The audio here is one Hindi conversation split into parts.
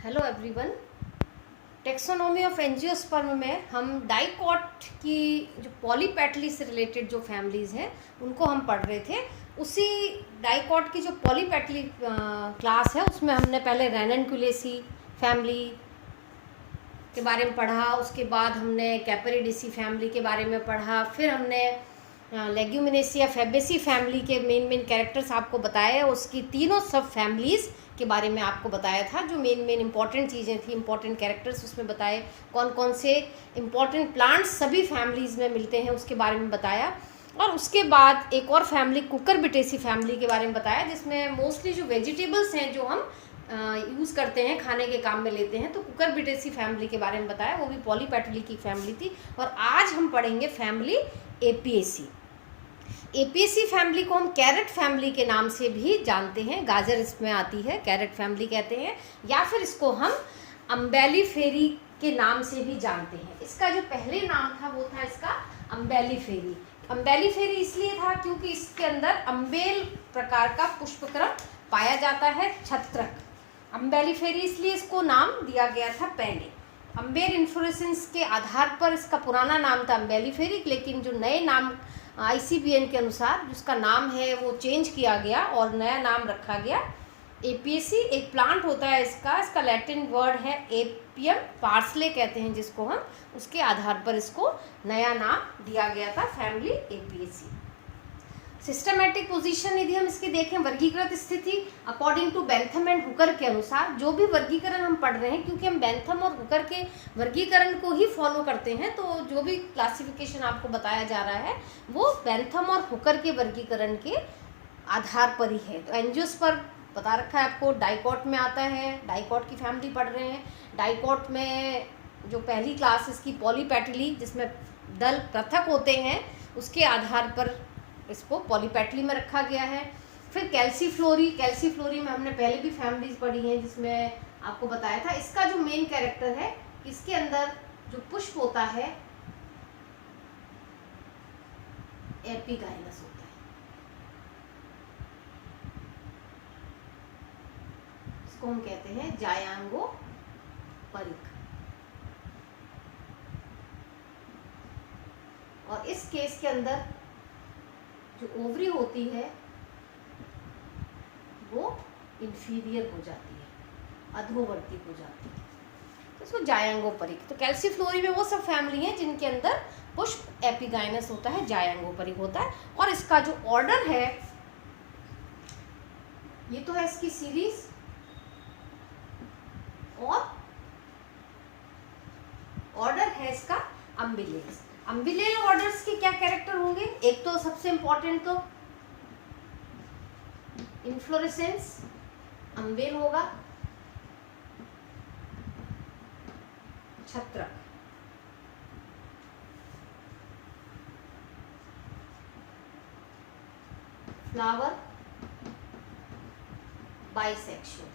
Hello everyone. Taxonomy of angiosperm में हम डाइकॉट की जो पॉलीपेटली से रिलेटेड जो फैमिलीज़ हैं उनको हम पढ़ रहे थे। उसी डाइकॉट की जो पॉलीपेटली क्लास है उसमें हमने पहले रेननक्यूलेसी फैमिली के बारे में पढ़ा, उसके बाद हमने कैपेरिडेसी फैमिली के बारे में पढ़ा, फिर हमने लेग्यूमिनेसी या फैबेसी फैमिली के मेन कैरेक्टर्स आपको बताए, उसकी तीनों सब फैमिलीज़ के बारे में आपको बताया था। जो मेन इंपॉर्टेंट चीज़ें थी, इंपॉर्टेंट कैरेक्टर्स उसमें बताए, कौन कौन से इंपॉर्टेंट प्लांट्स सभी फैमिलीज़ में मिलते हैं उसके बारे में बताया। और उसके बाद एक और फैमिली कुकरबिटेसी फैमिली के बारे में बताया, जिसमें मोस्टली जो वेजिटेबल्स हैं जो हम यूज़ करते हैं, खाने के काम में लेते हैं, तो कुकरबिटेसी फैमिली के बारे में बताया, वो भी पॉलीपेटली की फैमिली थी। और आज हम पढ़ेंगे फैमिली एपिएसी। एपिएसी फैमिली को हम कैरेट फैमिली के नाम से भी जानते हैं, गाजर इसमें आती है, कैरेट फैमिली कहते हैं, या फिर इसको हम अम्बेलिफेरी के नाम से भी जानते हैं। इसका जो पहले नाम था वो था इसका अम्बेलिफेरी। अम्बेलिफेरी इसलिए था क्योंकि इसके अंदर अम्बेल प्रकार का पुष्पक्रम पाया जाता है, छत्रक। अम्बेलिफेरी इसलिए इसको नाम दिया गया था पहले। अम्बेल इन्फ्लोरेसेंस के आधार पर इसका पुराना नाम था अम्बेलिफेरी, लेकिन जो नए नाम ICBN के अनुसार जिसका नाम है वो चेंज किया गया और नया नाम रखा गया एपिएसी। एक प्लांट होता है इसका लैटिन वर्ड है एपियम पार्सले कहते हैं जिसको हम, उसके आधार पर इसको नया नाम दिया गया था फैमिली एपिएसी। सिस्टमेटिक पोजीशन यदि हम इसकी देखें, वर्गीकृत स्थिति according to Bentham and Hooker के अनुसार, जो भी वर्गीकरण हम पढ़ रहे हैं, क्योंकि हम बेंथम और हुकर के वर्गीकरण को ही फॉलो करते हैं, तो जो भी क्लासिफिकेशन आपको बताया जा रहा है वो बेंथम और हुकर के वर्गीकरण के आधार पर ही है। तो एंजियोस्पर्म बता रखा है आपको, डाइकॉट में आता है, डाइकॉट की फैमिली पढ़ रहे हैं। डाइकॉट में जो पहली क्लास इसकी पॉलीपेटली, जिसमें दल पृथक होते हैं, उसके आधार पर इसको पॉलीपेटली में रखा गया है। फिर कैल्सीफ्लोरी में हमने पहले भी फैमिलीज पढ़ी हैं, जिसमें आपको बताया था इसका जो मेन कैरेक्टर है, इसके अंदर जो पुष्प होता है एपिगाइनस होता है, इसको हम कहते हैं जायांगोपरिक। और इस केस के अंदर जो ओवरी होती है वो इंफीरियर हो जाती है, अधोवर्ती हो जाती है, तो इसको जायांगोपरिक। तो कैल्सीफ्लोरी में वो सब फैमिली हैं जिनके अंदर पुष्प एपिगाइनस होता है, जायांगोपरिक होता है। और इसका जो ऑर्डर है, ये तो है इसकी सीरीज, और ऑर्डर है इसका अम्बिलेस। अम्बिलेल ऑर्डर्स के क्या कैरेक्टर होंगे? एक तो सबसे इंपॉर्टेंट तो इन्फ्लोरेसेंस, अम्बेल होगा, छत्रक, फ्लावर, बाइसेक्सुअल।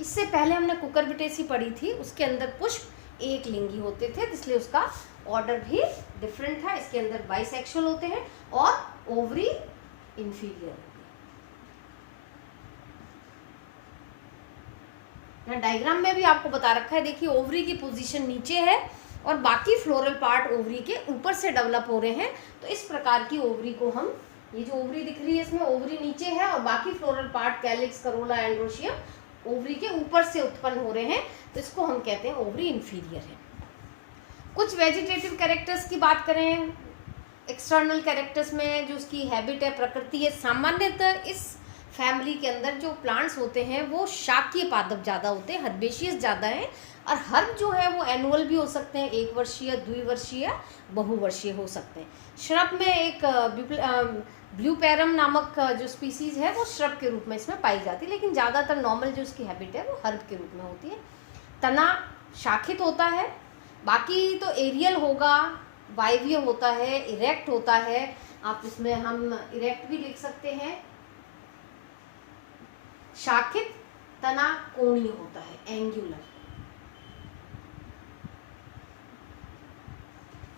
इससे पहले हमने कुकरबिटेसी पढ़ी थी, उसके अंदर पुष्प एक लिंगी होते थे, इसलिए उसका ऑर्डर भी डिफरेंट था। इसके अंदर बाइसेक्सुअल होते हैं और ओवरी इंफीरियर होती है। डायग्राम में भी आपको बता रखा है, देखिए ओवरी की पोजीशन नीचे है और बाकी फ्लोरल पार्ट ओवरी के ऊपर से डेवलप हो रहे हैं। तो इस प्रकार की ओवरी को हम, ये जो ओवरी दिख रही है इसमें ओवरी नीचे है और बाकी floral part calyx, Corolla, androecium ovary के ऊपर से उत्पन्न हो रहे हैं, तो इसको हम कहते हैं ओवरी इंफीरियर है। कुछ वेजिटेटिव कैरेक्टर्स की बात करें, एक्सटर्नल कैरेक्टर्स में जो उसकी हैबिट है, प्रकृति है, सामान्यतः इस फैमिली के अंदर जो प्लांट्स होते हैं वो शाकीय पादप ज़्यादा होते हैं, हर्बेशियस ज़्यादा हैं। और हर्ब जो है वो एनुअल भी हो सकते हैं, 1 वर्षीय, द्विवर्षीय, बहुवर्षीय हो सकते हैं। श्रब में एक ब्लूपेरम नामक जो स्पीसीज है वो श्रब के रूप में इसमें पाई जाती है, लेकिन ज़्यादातर नॉर्मल जो उसकी हैबिट है वो हर्ब के रूप में होती है। तना शाखित होता है, बाकी तो एरियल होगा, वायवीय होता है, इरेक्ट होता है। आप इसमें हम इरेक्ट भी लिख सकते हैं। शाखित, तना कोणीय होता है, एंगुलर।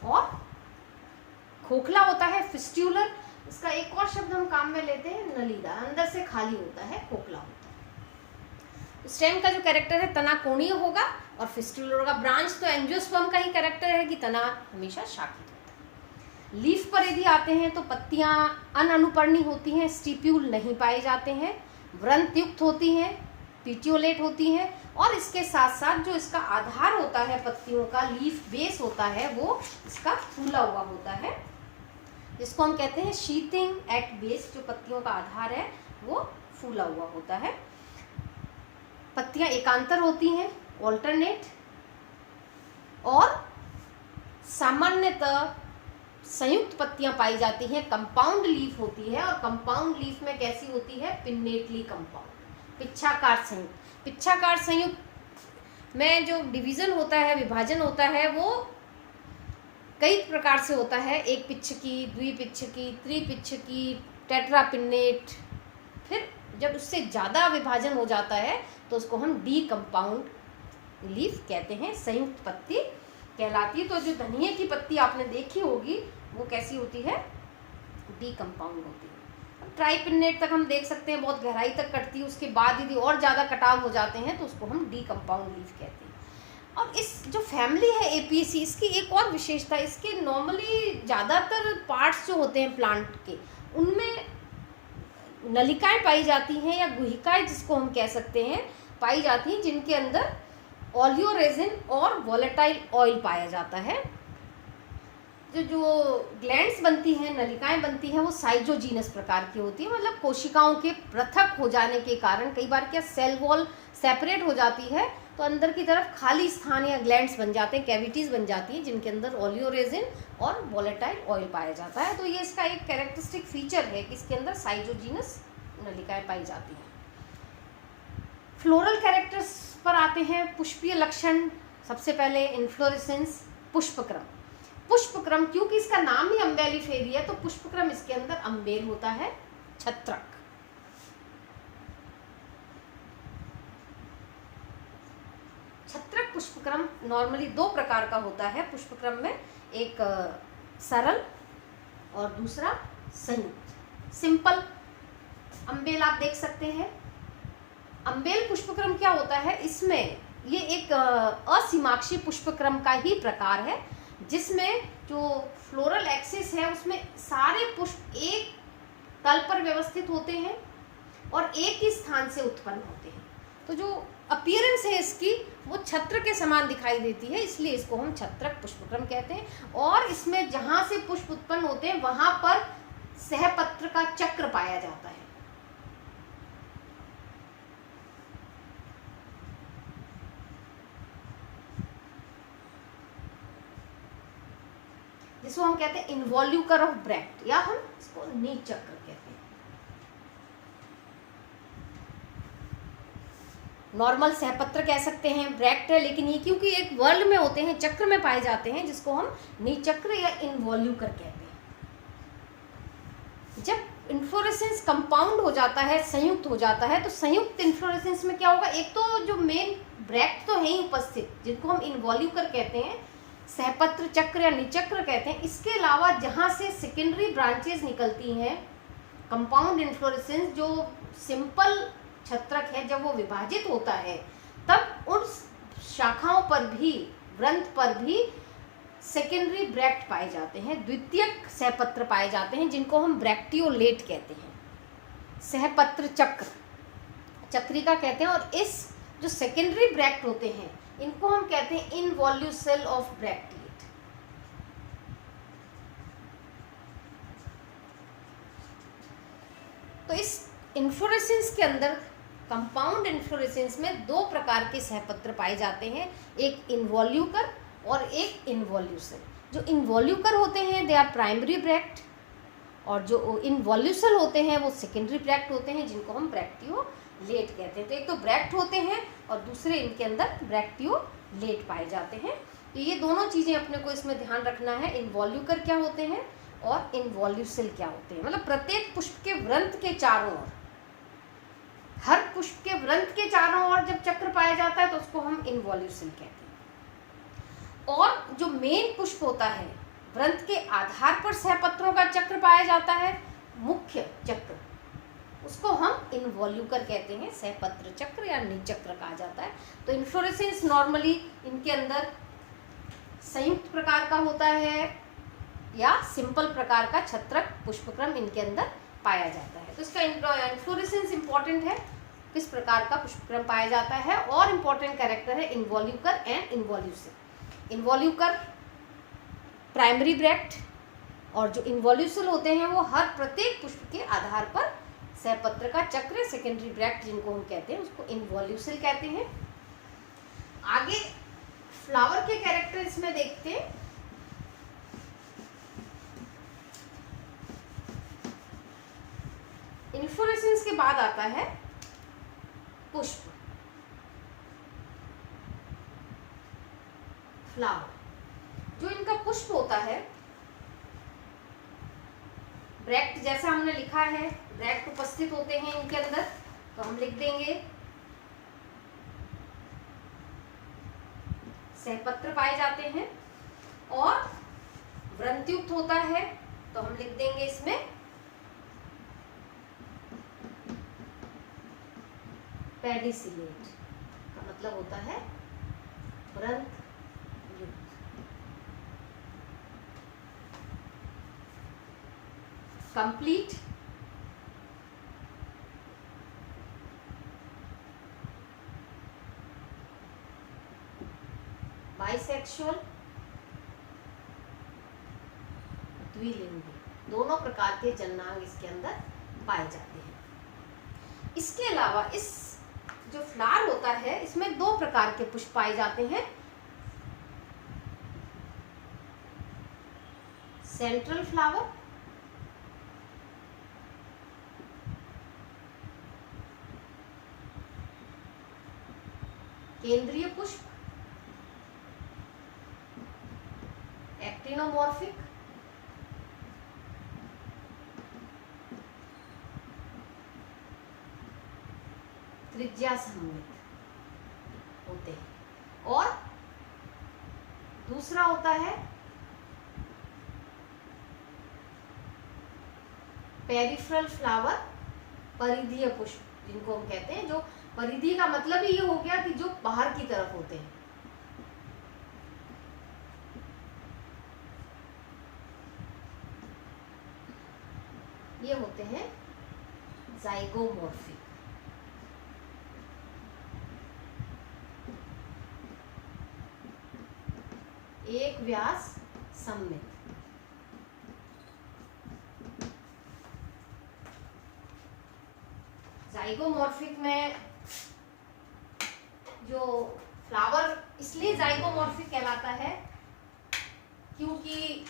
और खोखला होता है, फिस्ट्यूलर। इसका एक और शब्द हम काम में लेते हैं, नलीदार, अंदर से खाली होता है, खोखला होता है। स्टेम का जो कैरेक्टर है तना कोणीय होगा और फिस्टुलर होगा। ब्रांच तो एंजियोस्पर्म का ही कैरेक्टर है कि तना हमेशा शाखित होता है। लीफ पर यदि आते हैं तो पत्तियां अनअनुपर्णी होती हैं, स्टिप्यूल नहीं पाए जाते हैं, वृंत युक्त होती हैं, पिटियोलेट होती हैं, और इसके साथ साथ जो इसका आधार होता है पत्तियों का, लीफ बेस होता है, वो इसका फूला हुआ होता है, जिसको हम कहते हैं शीथिंग एट बेस। जो पत्तियों का आधार है वो फूला हुआ होता है। पत्तियां एकांतर होती हैं, ऑल्टरनेट, और सामान्यतः संयुक्त पत्तियां पाई जाती हैं, कंपाउंड लीफ होती है, और कंपाउंड लीफ में कैसी होती है, पिन्नेटली कंपाउंड, पिच्छाकार संयुक्त। पिच्छाकार संयुक्त में जो डिवीजन होता है, विभाजन होता है, वो कई प्रकार से होता है। एक पिच्छकी, द्विपिच्छकी, त्रिपिच्छकी, टेट्रापिन्नेट। फिर जब उससे ज़्यादा विभाजन हो जाता है तो उसको हम डी कंपाउंड लीफ कहते हैं, संयुक्त पत्ती कहलाती है। तो जो धनिये की पत्ती आपने देखी होगी वो कैसी होती है, डी कंपाउंड होती है। ट्राइपिन्नेट तक हम देख सकते हैं, बहुत गहराई तक कटती है, उसके बाद यदि और ज़्यादा कटाव हो जाते हैं तो उसको हम डी कंपाउंड लीफ कहते हैं। और इस जो फैमिली है एपीसी, इसकी एक और विशेषता, इसके नॉर्मली ज़्यादातर पार्ट्स जो होते हैं प्लांट के, उनमें नलिकाएं पाई जाती हैं या गुहिकाएं जिसको हम कह सकते हैं पाई जाती हैं, जिनके अंदर ओलियोरेजिन और वोलेटाइल ऑयल पाया जाता है। जो ग्लैंड्स बनती हैं, नलिकाएं बनती हैं, वो साइजोजीनस प्रकार की होती है, मतलब कोशिकाओं के पृथक हो जाने के कारण कई बार क्या सेल वॉल सेपरेट हो जाती है तो अंदर की तरफ खाली स्थान या ग्लैंड्स बन जाते हैं, कैविटीज़ बन जाती हैं, जिनके अंदर ओलियोरेजिन और वोलेटाइल ऑयल पाया जाता है। तो ये इसका एक कैरेक्टरिस्टिक फीचर है कि इसके अंदर साइजोजीनस नलिकाएं पाई जाती हैं। फ्लोरल कैरेक्टर्स पर आते हैं। पुष्पीय लक्षण, सबसे पहले इन्फ्लोरेसेंस, पुष्पक्रम। पुष्पक्रम क्योंकि इसका नाम ही अम्बेलिफेरी है तो पुष्पक्रम इसके अंदर अम्बेल होता है, छत्रक। छत्रक पुष्पक्रम नॉर्मली दो प्रकार का होता है पुष्पक्रम में, एक सरल और दूसरा संयुक्त। सिंपल अम्बेल आप देख सकते हैं। अम्बेल पुष्पक्रम क्या होता है, इसमें ये एक असीमाक्षी पुष्पक्रम का ही प्रकार है, जिसमें जो फ्लोरल एक्सिस है उसमें सारे पुष्प एक तल पर व्यवस्थित होते हैं और एक ही स्थान से उत्पन्न होते हैं। तो जो अपीयरेंस है इसकी वो छत्र के समान दिखाई देती है, इसलिए इसको हम छत्रक पुष्पक्रम कहते हैं। और इसमें जहाँ से पुष्प उत्पन्न होते हैं वहाँ पर सहपत्र का चक्र पाया जाता है। जिसको हम कहते हैं इन्वॉल्यूकर ऑफ ब्रैक्ट, या हम इसको नीच चक्र कहते हैं। नॉर्मल सहपत्र कह सकते हैं, ब्रैक्ट है, लेकिन ये क्योंकि एक वर्ल्ड में होते हैं, चक्र में पाए जाते हैं, जिसको हम नीच चक्र या इन्वॉल्यूकर कहते हैं। जब इन्फ्लोरेसेंस कंपाउंड हो जाता है, संयुक्त हो जाता है, तो संयुक्त इन्फ्लोरेसेंस में क्या होगा, एक तो जो मेन ब्रैक्ट तो है ही उपस्थित, जिनको हम इन्वॉल्यूकर कहते हैं, सहपत्र चक्र या निचक्र कहते हैं। इसके अलावा जहाँ से सेकेंडरी ब्रांचेस निकलती हैं, कंपाउंड इन्फ्लोरेसेंस, जो सिंपल छत्रक है, जब वो विभाजित होता है तब उन शाखाओं पर भी, वृंत पर भी सेकेंडरी ब्रैक्ट पाए जाते हैं, द्वितीयक सहपत्र पाए जाते हैं, जिनको हम ब्रैक्टियोलेट कहते हैं। सहपत्र चक्र चक्रिका कहते हैं। और इस जो सेकेंडरी ब्रैक्ट होते हैं इनको हम कहते हैं इनवॉल्यूसेल ऑफ ब्रैक्टिएट। तो इस इन्फ्लोरेसेंस के अंदर, कंपाउंड इन्फ्लोरेसेंस में दो प्रकार के सहपत्र पाए जाते हैं, एक इनवॉल्यूकर और एक इनवॉल्यूसेल। जो इनवॉल्यूकर होते हैं दे आर प्राइमरी ब्रैक्ट, और जो इनवॉल्यूसेल होते हैं वो सेकेंडरी ब्रैक्ट होते हैं, जिनको हम ब्रैक्टियोलेट कहते हैं। तो एक तो ब्रैक्ट होते हैं और दूसरे इनके अंदर ब्रैक्टियोलेट पाए जाते हैं। तो ये दोनों चीज़ें अपने को इसमें ध्यान रखना है, इनवॉल्यूकर क्या होते हैं और इनवॉल्यूसेल क्या होते हैं। मतलब प्रत्येक पुष्प के वृंत के चारों ओर, हर पुष्प के वृंत के चारों ओर जब चक्र पाया जाता है तो उसको हम इनवॉल्यूसेल कहते हैं। और जो मेन पुष्प होता है, वृंत के आधार पर सहपत्रों का चक्र पाया जाता है, मुख्य चक्र, उसको हम इनवॉल्यूकर कहते हैं, सहपत्र चक्र या निचक्र कहा जाता है। तो इन्फ्लोरेसेंस नॉर्मली इनके अंदर संयुक्त प्रकार का होता है या सिंपल प्रकार का छत्रक पुष्पक्रम इनके अंदर पाया जाता है। तो इसका इन्फ्लोरेसेंस इंपॉर्टेंट है, किस प्रकार का पुष्पक्रम पाया जाता है। और इंपॉर्टेंट कैरेक्टर है इनवॉल्यूकर एंड इनवॉल्यूसिल। इनवॉल्यूकर प्राइमरी ब्रैक्ट और जो इनवॉल्यूसिल होते हैं वो हर प्रत्येक पुष्प के आधार पर सहपत्र का चक्र, सेकेंडरी ब्रैक्ट जिनको हम कहते हैं, उसको इनवॉल्यूसिल कहते हैं। आगे फ्लावर के कैरेक्टर इसमें देखते हैं। इन्फ्लोरेसेंस के बाद आता है पुष्प, फ्लावर। जो इनका पुष्प होता है, ब्रैक्ट जैसा हमने लिखा है, ब्रैक्ट उपस्थित होते हैं इनके अंदर, तो हम लिख देंगे सहपत्र पाए जाते हैं। और वृंतयुक्त होता है, तो हम लिख देंगे इसमें पेडिसिलेट, का मतलब होता है वृंत युक्त। कंप्लीट, बाइसेक्सुअल, द्विलिंगी, दोनों प्रकार के जननांग इसके अंदर पाए जाते हैं। इसके अलावा इस जो फ्लावर होता है, इसमें दो प्रकार के पुष्प पाए जाते हैं। सेंट्रल फ्लावर, केंद्रीय पुष्प, एक्टिनोमॉर्फिक, त्रिज्या सममित होते हैं। और दूसरा होता है पेरिफेरल फ्लावर, परिधीय पुष्प जिनको हम कहते हैं। जो परिधीय का मतलब ही ये हो गया कि जो बाहर की तरफ होते हैं। ये होते हैं जाइगोमॉर्फिक। एक व्यास सममित। जाइगोमॉर्फिक में जो फ्लावर इसलिए जाइगोमॉर्फिक कहलाता है क्योंकि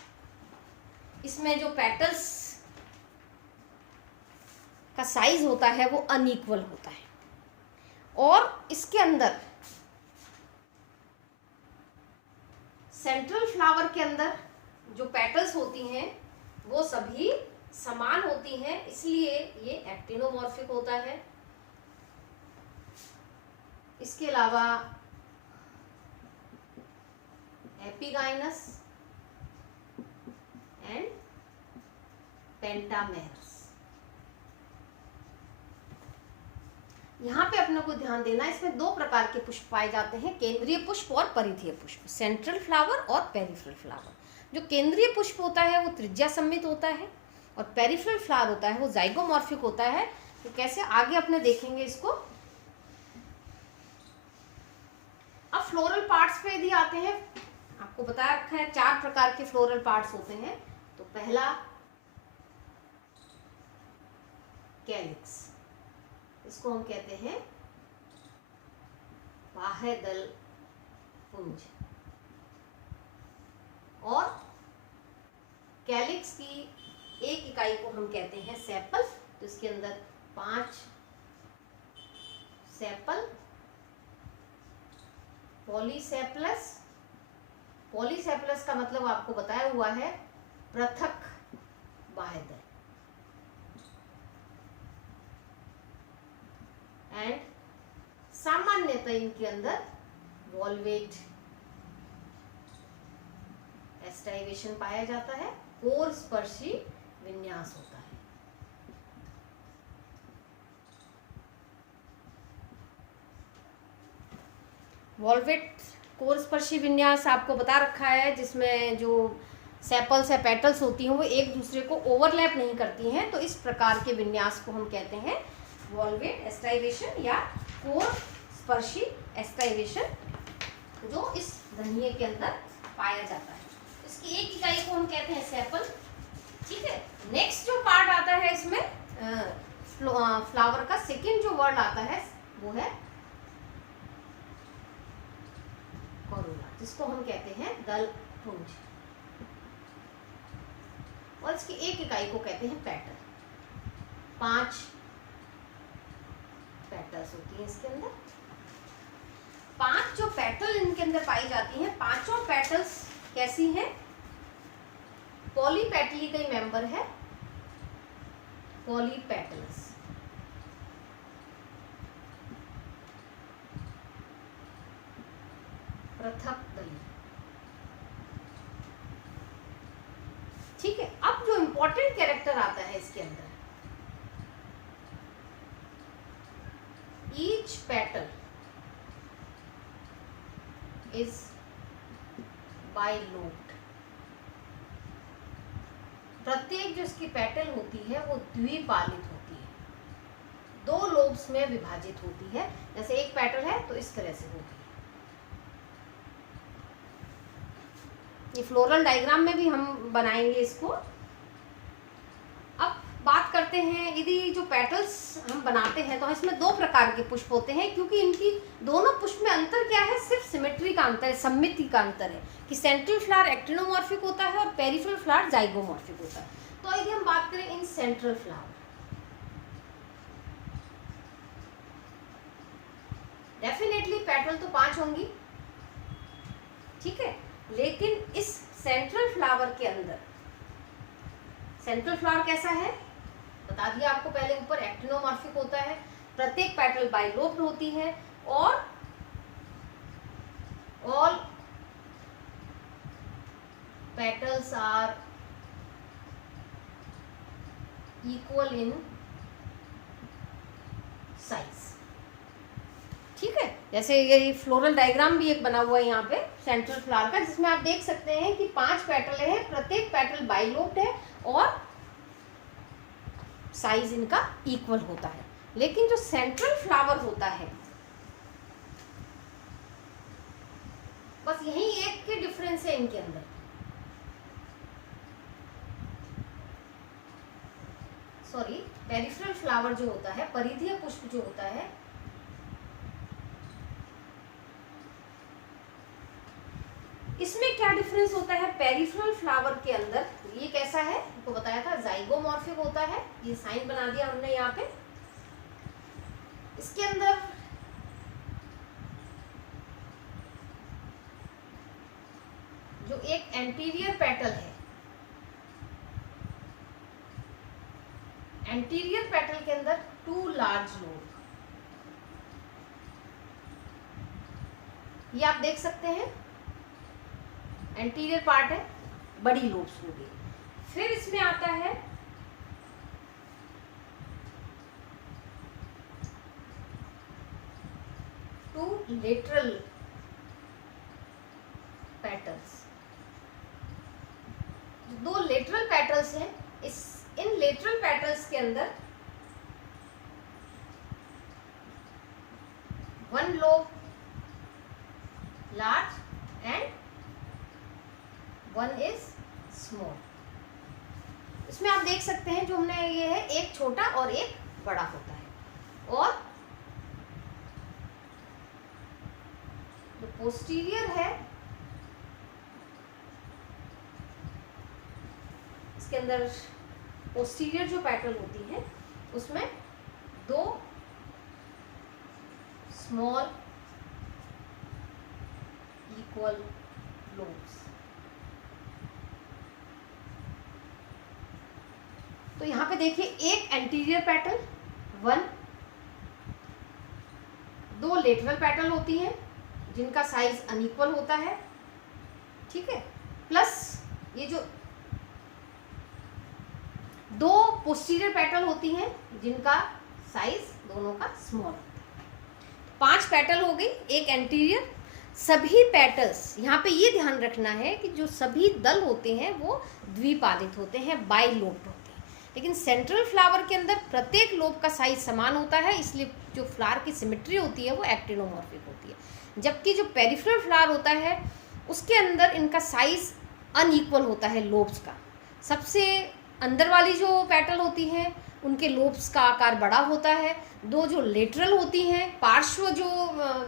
इसमें जो पेटल्स का साइज होता है वो अनइक्वल होता है। और इसके अंदर सेंट्रल फ्लावर के अंदर जो पेटल्स होती हैं वो सभी समान होती हैं, इसलिए ये एक्टिनोमॉर्फिक होता है। इसके अलावा एपिगाइनस एंड पेंटामेरस। यहाँ पे अपने को ध्यान देना, इसमें दो प्रकार के पुष्प पाए जाते हैं, केंद्रीय पुष्प और परिधीय पुष्प, सेंट्रल फ्लावर और पेरिफेरल फ्लावर। जो केंद्रीय पुष्प होता है वो त्रिज्या सममित होता है और पेरिफेरल फ्लावर होता है वो जाइगोमॉर्फिक होता है। तो कैसे आगे अपने देखेंगे इसको। अब फ्लोरल पार्ट्स पे यदि आते हैं, आपको बताया रखा है 4 प्रकार के फ्लोरल पार्ट्स होते हैं। तो पहला कैलिक्स, इसको हम कहते हैं बाह्यदल पुंज। और कैलिक्स की एक इकाई को हम कहते हैं सेपल। तो इसके अंदर 5 सेपल, पॉलीसेपलस। पॉलीसेपलस का मतलब आपको बताया हुआ है पृथक बाह्यदल। एंड सामान्यतः इनके अंदर वॉल्वेट एस्टाइवेशन पाया जाता है, कोर स्पर्शी विन्यास होता है। वॉल्वेट कोर स्पर्शी विन्यास आपको बता रखा है, जिसमें जो सेपल्स या पेटल्स होती हैं वो एक दूसरे को ओवरलैप नहीं करती हैं, तो इस प्रकार के विन्यास को हम कहते हैं वॉल्वेट एस्टाइवेशन या कोर स्पर्शी एस्टाइवेशन, जो इस धनिये के अंदर पाया जाता है। इसकी एक इकाई को हम कहते हैं सेपल। ठीक है, नेक्स्ट जो पार्ट आता है इसमें फ्लावर का सेकेंड जो वर्ड आता है वो है कोरोला, जिसको हम कहते हैं दल पुंज, और इसकी एक इकाई को कहते हैं पेटल। 5 पेटल्स होती हैं इसके अंदर। 5 जो पेटल इनके अंदर पाई जाती हैं, पांचों पेटल्स कैसी हैं? पॉलीपेटली का ही मेंबर है, पॉलीपेटल्स। पृथक दली। ठीक है, अब जो इंपॉर्टेंट कैरेक्टर आता है इसके अंदर, ईच पेटल इज बाइलोब्ड। प्रत्येक जो इसकी पेटल होती है वो द्विपालित होती है, 2 लोब्स में विभाजित होती है। जैसे एक पेटल है तो इस तरह से होगी। ये फ्लोरल डायग्राम में भी हम बनाएंगे इसको। अब बात करते हैं, यदि जो पेटल्स हम बनाते हैं तो इसमें 2 प्रकार के पुष्प होते हैं, क्योंकि इनकी दोनों पुष्प में अंतर क्या है? सिर्फ सिमेट्री का अंतर है, सममिति का अंतर है कि सेंट्रल फ्लावर एक्टिनोमॉर्फिक होता है और पेरिफेरल फ्लावर जाइगोमॉर्फिक होता है। तो यदि हम बात करें in central flower, definitely petal तो 5 होंगी, ठीक है, लेकिन इस सेंट्रल फ्लावर के अंदर, सेंट्रल फ्लावर कैसा है बता दिया आपको पहले ऊपर, एक्टिनोमॉर्फिक होता है, प्रत्येक पेटल बाइलोब्ड होती है, और all petals are equal in size. ठीक है, जैसे ये फ्लोरल डायग्राम भी एक बना हुआ है यहाँ पे सेंट्रल फ्लावर का, जिसमें आप देख सकते हैं कि 5 पेटल है, प्रत्येक पेटल बाइलोब्ड है और साइज इनका इक्वल होता है। लेकिन जो सेंट्रल फ्लावर होता है, बस यही एक के डिफरेंस है इनके अंदर। सॉरी, पेरिफेरल फ्लावर जो होता है, परिधीय पुष्प जो होता है, इसमें क्या डिफरेंस होता है? पेरिफेरल फ्लावर के अंदर ये कैसा है, आपको बताया था जाइगोमॉर्फिक होता है, ये साइन बना दिया हमने यहाँ पे। इसके अंदर जो एक एंटीरियर पेटल है, एंटीरियर पेटल के अंदर 2 लार्ज लोब, ये आप देख सकते हैं, एंटीरियर पार्ट है, बड़ी लोब्स होगी। फिर इसमें आता है two lateral petals, 2 lateral petals हैं। इन लेटरल पेटल्स के अंदर 1 lobe large and 1 is small. इसमें आप देख सकते हैं जो हमने ये है, एक छोटा और एक बड़ा होता है, और जो पोस्टीरियर है इसके अंदर, पोस्टीरियर जो पेटल होती है उसमें 2 स्मॉल इक्वल लोब्स। तो यहाँ पे देखिए, एक एंटीरियर पेटल, 1, 2 लेटरल पेटल होती हैं जिनका साइज अनइक्वल होता है, ठीक है, प्लस ये जो 2 पोस्टीरियर पेटल होती हैं जिनका साइज दोनों का स्मॉल होता है। 5 पेटल हो गई, एक एंटीरियर, सभी पेटल्स, यहाँ पे ये ध्यान रखना है कि जो सभी दल होते हैं वो द्विपादित होते हैं, बाइलोब्ड होते हैं, लेकिन सेंट्रल फ्लावर के अंदर प्रत्येक लोब का साइज समान होता है, इसलिए जो फ्लावर की सिमेट्री होती है वो एक्टिनोमॉर्फिक होती है। जबकि जो पेरिफेरल फ्लावर होता है उसके अंदर इनका साइज अनइक्वल होता है लोब्स का। सबसे अंदर वाली जो पेटल होती हैं उनके लोब्स का आकार बड़ा होता है, दो जो लेटरल होती हैं, पार्श्व जो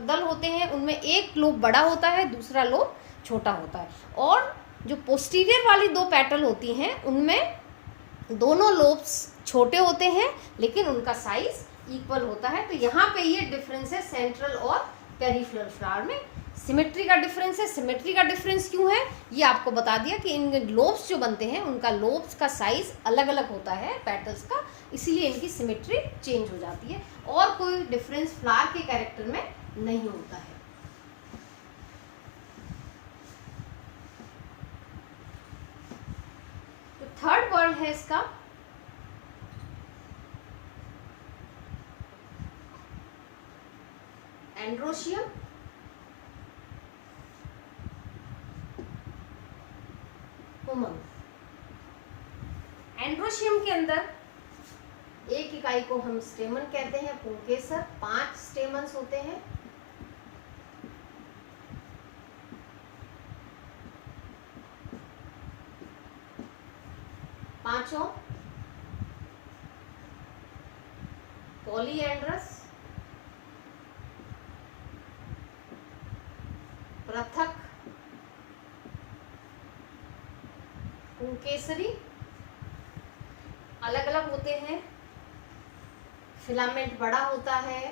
दल होते हैं, उनमें एक लोब बड़ा होता है, दूसरा लोब छोटा होता है, और जो पोस्टीरियर वाली दो पेटल होती हैं उनमें दोनों लोब्स छोटे होते हैं लेकिन उनका साइज इक्वल होता है। तो यहाँ पे ये डिफरेंस है सेंट्रल और पेरिफेरल फ्लावर में। सिमेट्री का डिफरेंस है। सिमेट्री का डिफरेंस क्यों है ये आपको बता दिया कि इन लोब्स जो बनते हैं उनका लोब्स का साइज अलग अलग होता है पेटल्स का, इसीलिए इनकी सिमेट्री चेंज हो जाती है, और कोई डिफरेंस फ्लावर के कैरेक्टर में नहीं होता है। तो थर्ड वर्ड है इसका एंड्रोशियम। एंड्रोशियम के अंदर एक इकाई को हम स्टेमन कहते हैं, पुंकेसर। 5 स्टेमन्स होते हैं। पांचों पॉलीएंड्रस, पृथक, पुंकेसरी, अलग अलग होते हैं। फिलामेंट बड़ा होता है,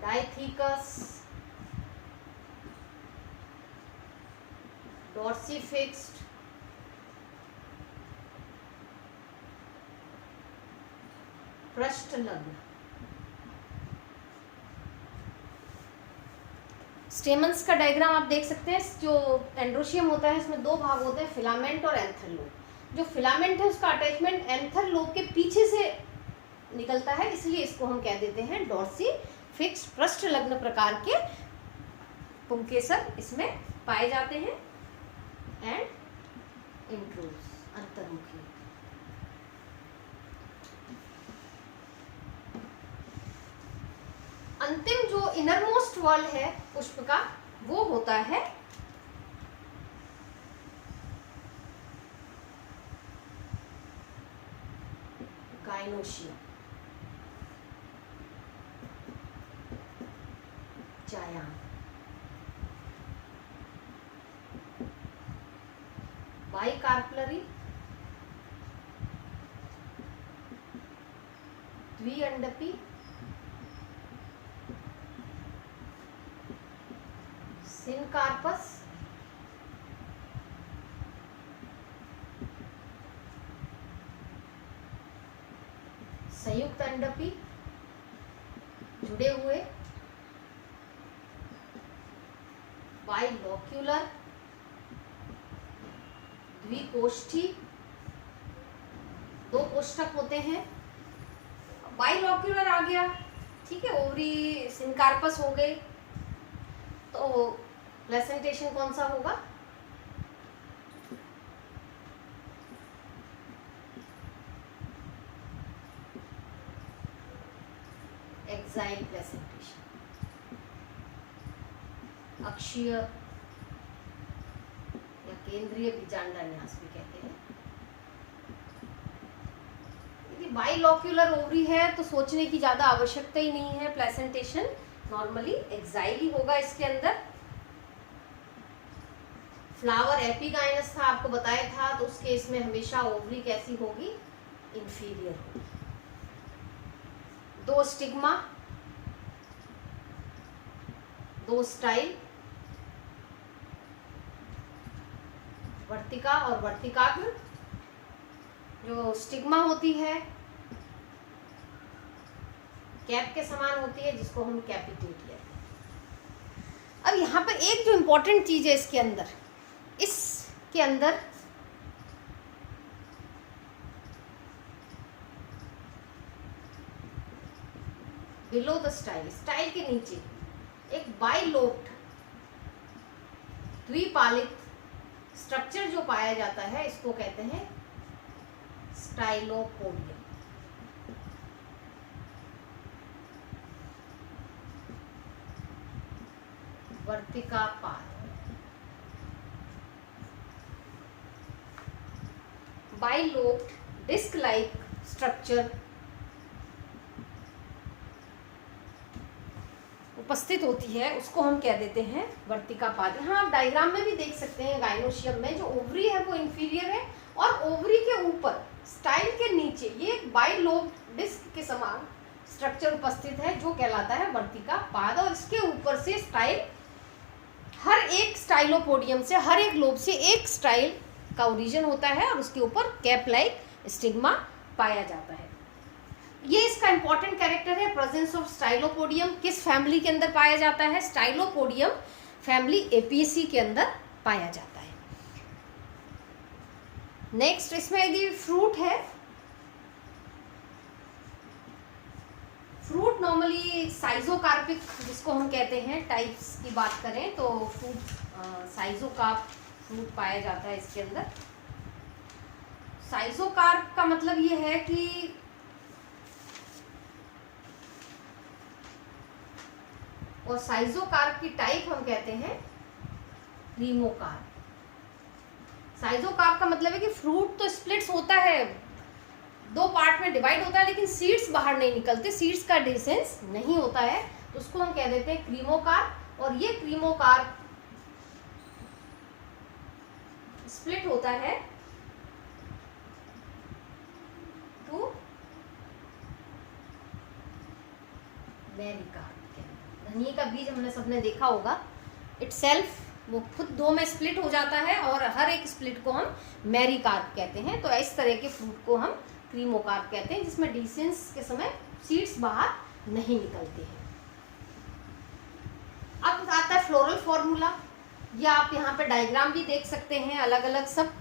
डाइथिकस, डॉर्सीफिक्स्ड, पृष्ठलग्न। स्टेमन्स का डायग्राम आप देख सकते हैं। जो एंड्रोशियम होता है इसमें 2 भाग होते हैं, फिलामेंट और एंथर लोब। जो फिलामेंट है उसका अटैचमेंट एंथर लोब के पीछे से निकलता है, इसलिए इसको हम कह देते हैं डॉर्सीफिक्स्ड। पृष्ठलग्न प्रकार के पुंकेसर इसमें पाए जाते हैं। एंड इंट्रूस, अंतर्मुखी। अंतिम जो इनरमोस्ट वॉल है पुष्प का वो होता है गाइनोशियम, जायान। बाइकार्पलरी, द्विअंडपी, सिनकार्पस, संयुक्त अंडपी, जुड़े हुए, बाइलोक्यूलर, द्विकोष्ठी, 2 कोष्ठक होते हैं। बाइलोक्यूलर आ गया, ठीक है। ओवरी सिनकार्पस हो गए, तो प्लेसेंटेशन कौन सा होगा? एक्साइल प्लेसेंटेशन, अक्षीय या केंद्रीय बीजांडान्यास भी कहते हैं। यदि बाइलोक्यूलर ओवरी है तो सोचने की ज्यादा आवश्यकता ही नहीं है, प्लेसेंटेशन नॉर्मली एक्साइल ही होगा इसके अंदर। फ्लावर एपिगाइनस था, आपको बताया था, तो उस केस में हमेशा ओवरी कैसी होगी? इंफीरियर होगी। 2 स्टिग्मा, 2 स्टाइल, वर्तिका और वर्तिकाग्र। जो स्टिग्मा होती है कैप के समान होती है, जिसको हम कैपिटेट कहते हैं। अब यहाँ पर एक जो इम्पोर्टेंट चीज है इसके अंदर बिलो द स्टाइल, स्टाइल के नीचे बाइलोब्ड द्विपालित स्ट्रक्चर जो पाया जाता है इसको कहते हैं स्टाइलोपोडियम। वर्तिकापाद। बाइलोब्ड डिस्क लाइक स्ट्रक्चर उपस्थित होती है उसको हम कह देते हैं वर्तिकापाद। हाँ, आप डायग्राम में भी देख सकते हैं गाइनोशियम में जो ओवरी है वो इंफीरियर है और ओवरी के ऊपर स्टाइल के नीचे ये बाइलोब्ड डिस्क के समान स्ट्रक्चर उपस्थित है जो कहलाता है वर्तिकापाद। और इसके ऊपर से स्टाइल, हर एक स्टाइलोपोडियम से, हर एक लोब से एक स्टाइल का ओरिजिन होता है और उसके ऊपर कैप लाइक स्टिग्मा पाया जाता है। ये इसका इंपॉर्टेंट कैरेक्टर है, प्रेजेंस ऑफ स्टाइलोपोडियम। किस फैमिली के अंदर पाया जाता है? स्टाइलोपोडियम फैमिली एपीसी के अंदर पाया जाता है। नेक्स्ट, इसमें यदि फ्रूट है, फ्रूट नॉर्मली साइजोकार्पिक जिसको हम कहते हैं, टाइप्स की बात करें तो फ्रूट साइजोकार्प फ्रूट पाया जाता है इसके अंदर। साइजोकार्प का मतलब ये है कि और साइजोकार्प की टाइप हम कहते हैं क्रीमोकार्प। साइजोकार्प का मतलब है कि फ्रूट तो स्प्लिट्स होता है, दो पार्ट में डिवाइड होता है, लेकिन सीड्स बाहर नहीं निकलते, सीड्स का डिसेंस नहीं होता है, तो उसको हम कह देते हैं क्रीमोकार्प। और ये क्रीमोकार्प स्प्लिट होता है टू मैरिकार्प। धनिये का बीज हमने सबने देखा होगा, इटसेल्फ वो खुद दो में स्प्लिट हो जाता है और हर एक स्प्लिट को हम मैरिकार्प कहते हैं। तो इस तरह के फ्रूट को हम क्रीमोकार्प कहते हैं जिसमें डिसेंस के समय सीड्स बाहर नहीं निकलते हैं। अब आता है फ्लोरल फॉर्मूला। ये आप यहाँ पे डायग्राम भी देख सकते हैं, अलग अलग सब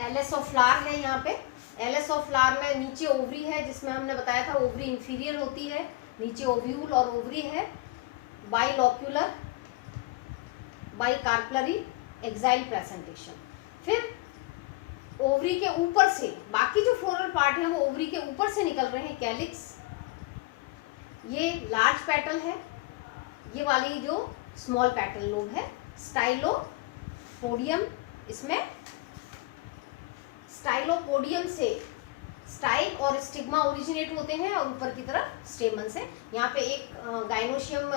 एलएस ऑफ फ्लावर है। यहाँ पे एलएस ऑफ फ्लावर में नीचे ओवरी है, जिसमें हमने बताया था ओवरी इंफीरियर होती है, नीचे ओव्यूल और ओवरी है। बाइलोक्यूलर, बाइकार्पलरी, एक्साइल प्रेजेंटेशन। फिर ओवरी के ऊपर से बाकी जो फ्लोरल पार्ट है वो ओवरी के ऊपर से निकल रहे हैं, कैलिक्स। ये लार्ज पेटल है, ये वाली जो स्मॉल पेटल लोब है स्टाइलोपोडियम। इसमें स्टाइलोपोडियम से स्टाइल और स्टिग्मा ओरिजिनेट होते हैं और ऊपर की तरफ स्टेमन्स है। यहाँ पे एक गाइनोशियम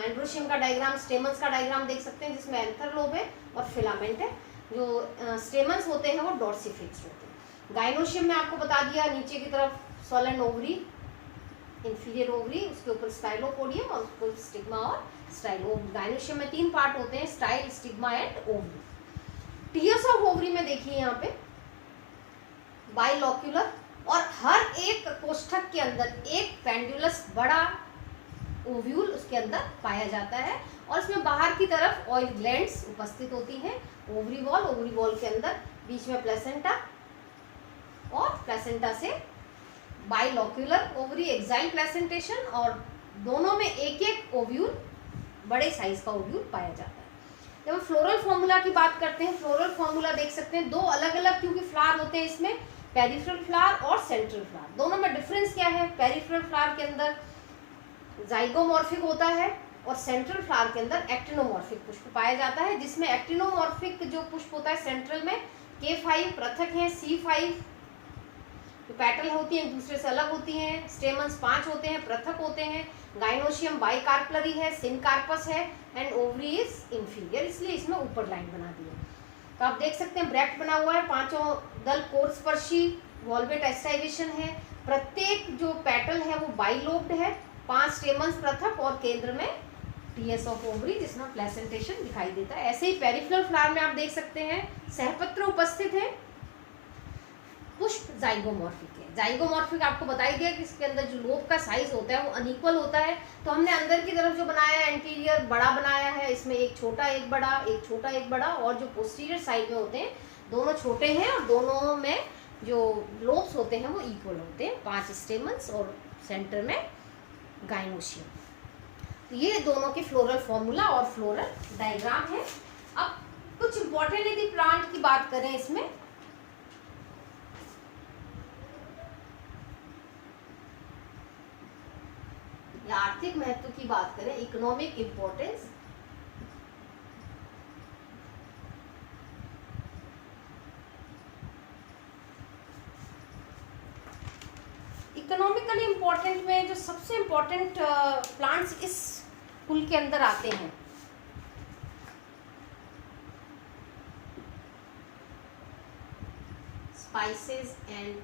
एंड्रोशियम का डायग्राम, स्टेमन्स का डायग्राम देख सकते हैं जिसमें एंथर लोब है और फिलामेंट है। जो स्टेमन्स होते हैं वो डॉर्सिफिक्स होते हैं। गाइनोशियम में आपको बता दिया, नीचे की तरफ सोलन ओवरी, इंफीरियर ओवरी, उसके ऊपर स्टाइलोपोडियम और उसके ऊपर स्टिग्मा और स्टाइल। गाइनोशियम में 3 पार्ट होते हैं, style, stigma and ovary. Tears of ovary में देखिए यहाँ पे बाइलोक्यूलर, और हर एक कोष्ठक के अंदर एक पेंडुलस बड़ा ओव्यूल उसके अंदर पाया जाता है और इसमें बाहर की तरफ ऑयल ग्लैंड्स उपस्थित होती हैं। ओवरी वॉल के अंदर बीच में प्लेसेंटा और प्लेसेंटा से बाइलोक्यूलर ओवरी, एक्साइल प्लेसेंटेशन, और दोनों में एक एक ओव्यूल, बड़े साइज का ओव्यूल पाया जाता है। जब हम फ्लोरल फॉर्मूला की बात करते हैं, फ्लोरल फॉर्मूला देख सकते हैं, दो अलग अलग क्योंकि फ्लावर होते हैं इसमें, पेरिफेरल फ्लावर और सेंट्रल फ्लावर। दोनों में डिफरेंस क्या है? पेरिफेरल फ्लावर के अंदर जाइगोमॉर्फिक होता है और सेंट्रल फ्लावर के अंदर एक्टिनोमॉर्फिक पुष्प पाया जाता है, जिसमें एक्टिनोमॉर्फिक जो पुष्प होता है सेंट्रल में K5 पृथक है, C5 जो पेटल होती हैं एक दूसरे से अलग होती हैं, स्टेमन्स 5 होते हैं, पृथक होते हैं। गाइनोशियम बाइकार्पलरी है, सिनकार्पस है एंड ओवरी इज इंफीरियर, इसलिए इसमें ऊपर लाइन बना दी है। तो आप देख सकते हैं ब्रैक्ट बना हुआ है, पांचों दल कोर्सपर्शी वॉल्वेट एस्टाइवेशन है। प्रत्येक जो पेटल है वो बाइलोब्ड है, 5 स्टेमन्स पृथक और केंद्र में टीएस ऑफ ओवरी जिसमें प्लेसेंटेशन दिखाई देता है। ऐसे ही पेरिफेरल फ्लावर में आप देख सकते हैं सहपत्र उपस्थित है, पुष्प जाइगोमॉर्फिक है। जाइगोमॉर्फिक आपको बताई दिया कि इसके अंदर जो लोब का साइज होता है वो अनइक्वल होता है। तो हमने अंदर की तरफ जो बनाया है एंटीरियर बड़ा बनाया है, इसमें एक छोटा एक बड़ा, एक छोटा एक बड़ा, और जो पोस्टीरियर साइड में होते हैं दोनों छोटे हैं और दोनों में जो लोब्स होते हैं वो इक्वल होते हैं, 5 स्टेमन्स और सेंटर में गाइनोशियम। तो ये दोनों के फ्लोरल फॉर्मूला और फ्लोरल डायग्राम है। अब कुछ इंपॉर्टेंट यदि प्लांट की बात करें इसमें, या आर्थिक महत्व की बात करें, इकोनॉमिक इंपॉर्टेंस, इकोनॉमिकली इंपॉर्टेंट में जो सबसे इंपॉर्टेंट प्लांट्स इस कुल के अंदर आते हैं, स्पाइसेस एंड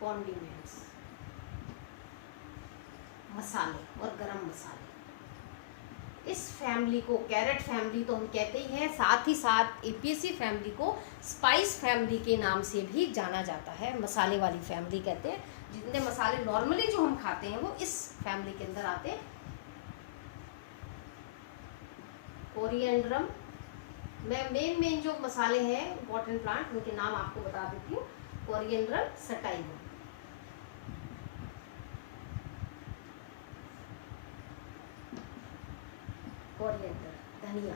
कॉन्डिमेंट्स, मसाले और गरम मसाले। इस फैमिली को कैरेट फैमिली तो हम कहते ही हैं, साथ ही साथ एपियेसी फैमिली को स्पाइस फैमिली के नाम से भी जाना जाता है, मसाले वाली फैमिली कहते हैं। जितने मसाले नॉर्मली जो हम खाते हैं वो इस फैमिली के अंदर आते हैं। कोरिएंड्रम में मेन जो मसाले हैं इंपॉर्टेंट प्लांट, उनके नाम आपको बता देती हूँ। कोरिएंड्रम सटाइवम, कोरिएंडर धनिया,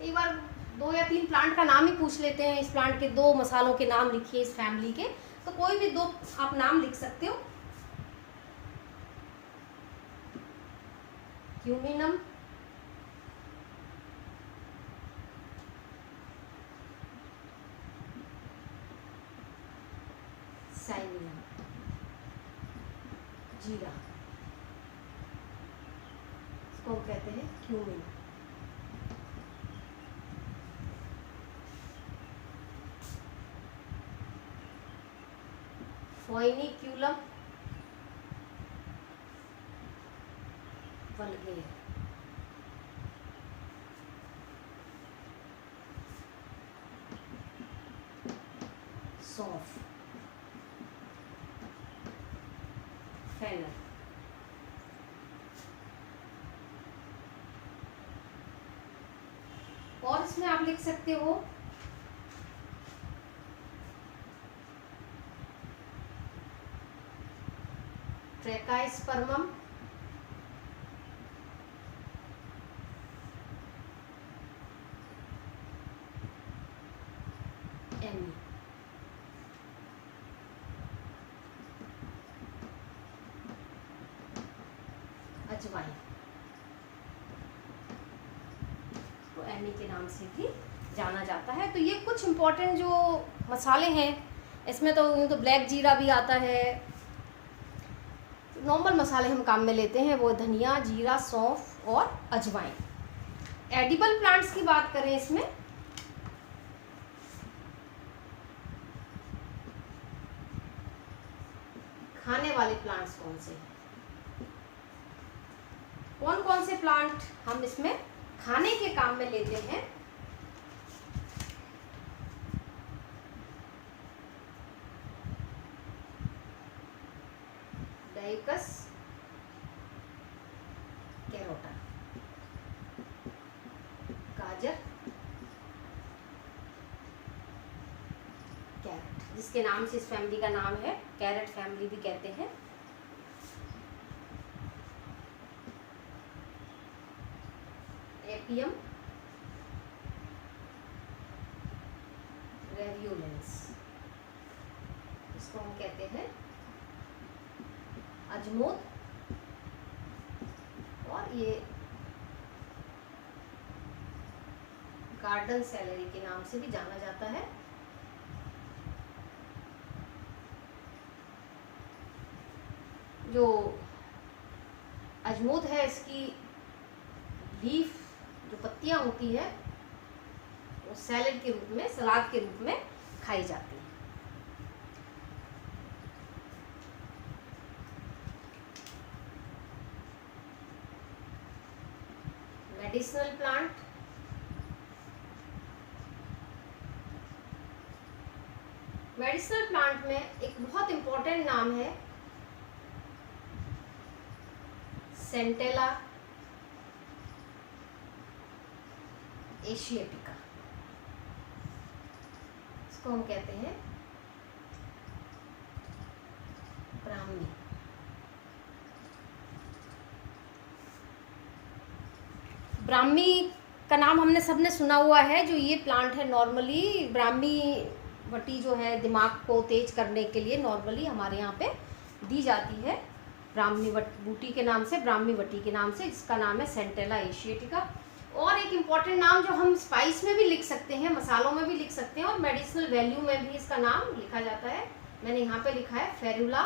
एक बार 2 या 3 प्लांट का नाम ही पूछ लेते हैं। इस प्लांट के 2 मसालों के नाम लिखिए इस फैमिली के, तो कोई भी 2 आप नाम लिख सकते हो। क्यूमिनम, साइनियम, जीरा, इसको हम कहते हैं क्यूमिन। फोइनिक्यूलम वल्गेर, सौंफ, फेनल, और इसमें आप लिख सकते हो ट्रैकाइस्पर्मम, एमी, अजवाइन, तो एमी के नाम से भी जाना जाता है। तो ये कुछ इंपॉर्टेंट जो मसाले हैं, इसमें तो ब्लैक जीरा भी आता है। नॉर्मल मसाले हम काम में लेते हैं वो धनिया, जीरा, सौंफ और अजवाइन। एडिबल प्लांट्स की बात करें, इसमें खाने वाले प्लांट्स कौन से हैं, कौन कौन से प्लांट हम इसमें खाने के काम में लेते हैं। डाइकस कैरोटा, गाजर, कैरेट, जिसके नाम से इस फैमिली का नाम है, कैरेट फैमिली भी कहते हैं। एपियम, रेवियोलेंस, इसको हम कहते हैं अजमोद, और ये गार्डन सैलरी के नाम से भी जाना जाता है। जो अजमोद है, इसकी लीफ जो पत्तियां होती है वो सैलेड के रूप में, सलाद के रूप में खाई जाती है। मेडिसिनल प्लांट, मेडिसिनल प्लांट में एक बहुत इंपॉर्टेंट नाम है सेंटेला एशियाटिका। इसको हम कहते हैं ब्राह्मी। ब्राह्मी का नाम हमने सबने सुना हुआ है। जो ये प्लांट है नॉर्मली ब्राह्मी वटी जो है दिमाग को तेज करने के लिए नॉर्मली हमारे यहाँ पे दी जाती है, ब्राह्मी बूटी के नाम से, ब्राह्मी वटी के नाम से, जिसका नाम है सेंटेला एशियाटिका। और एक इम्पॉर्टेंट नाम जो हम स्पाइस में भी लिख सकते हैं, मसालों में भी लिख सकते हैं, और मेडिसिनल वैल्यू में भी इसका नाम लिखा जाता है। मैंने यहाँ पे लिखा है फेरुला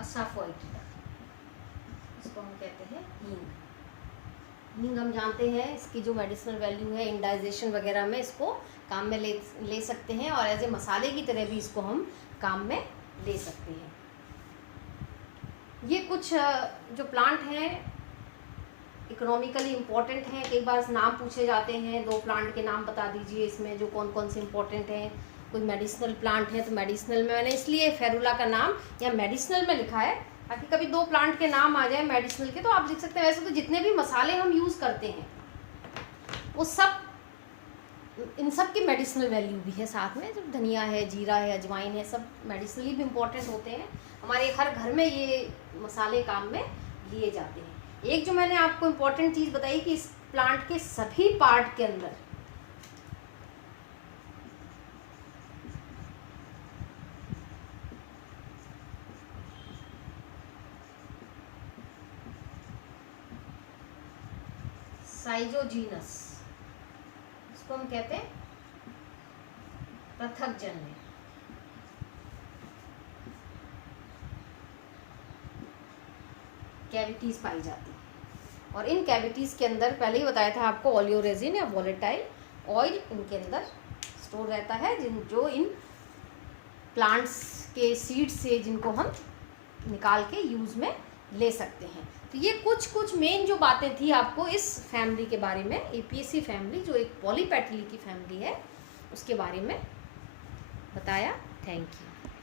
असाफोइटिका, इसको हम कहते हैं हींग। हींग हम जानते हैं इसकी जो मेडिसिनल वैल्यू है, इंडाइजेशन वगैरह में इसको काम में ले सकते हैं, और एज ए मसाले की तरह भी इसको हम काम में ले सकते हैं। ये कुछ जो प्लांट हैं इकोनॉमिकली इम्पोर्टेंट हैं। कई बार नाम पूछे जाते हैं, 2 प्लांट के नाम बता दीजिए इसमें जो कौन कौन से इम्पोर्टेंट हैं। कोई मेडिसिनल प्लांट है तो मेडिसिनल में, मैंने इसलिए फेरुला का नाम या मेडिसिनल में लिखा है ताकि कभी 2 प्लांट के नाम आ जाए मेडिसिनल के तो आप लिख सकते हैं। वैसे तो जितने भी मसाले हम यूज़ करते हैं वो सब, इन सब की मेडिसिनल वैल्यू भी है साथ में। जो धनिया है, जीरा है, अजवाइन है, सब मेडिसिनली भी इम्पोर्टेंट होते हैं। हमारे हर घर में ये मसाले काम में लिए जाते हैं। एक जो मैंने आपको इम्पोर्टेंट चीज़ बताई कि इस प्लांट के सभी पार्ट के अंदर साइजोजीनस, इसको हम कहते हैं पृथकजन्य, कैविटीज पाई जाती है। और इन कैविटीज के अंदर पहले ही बताया था आपको ओलियोरेजिन या वोलेटाइल ऑयल इनके अंदर स्टोर रहता है, जो इन प्लांट्स के सीड से जिनको हम निकाल के यूज़ में ले सकते हैं। तो ये कुछ मेन जो बातें थी आपको इस फैमिली के बारे में, एपियेसी फैमिली जो एक पॉलीपेटली की फैमिली है उसके बारे में बताया। Thank you.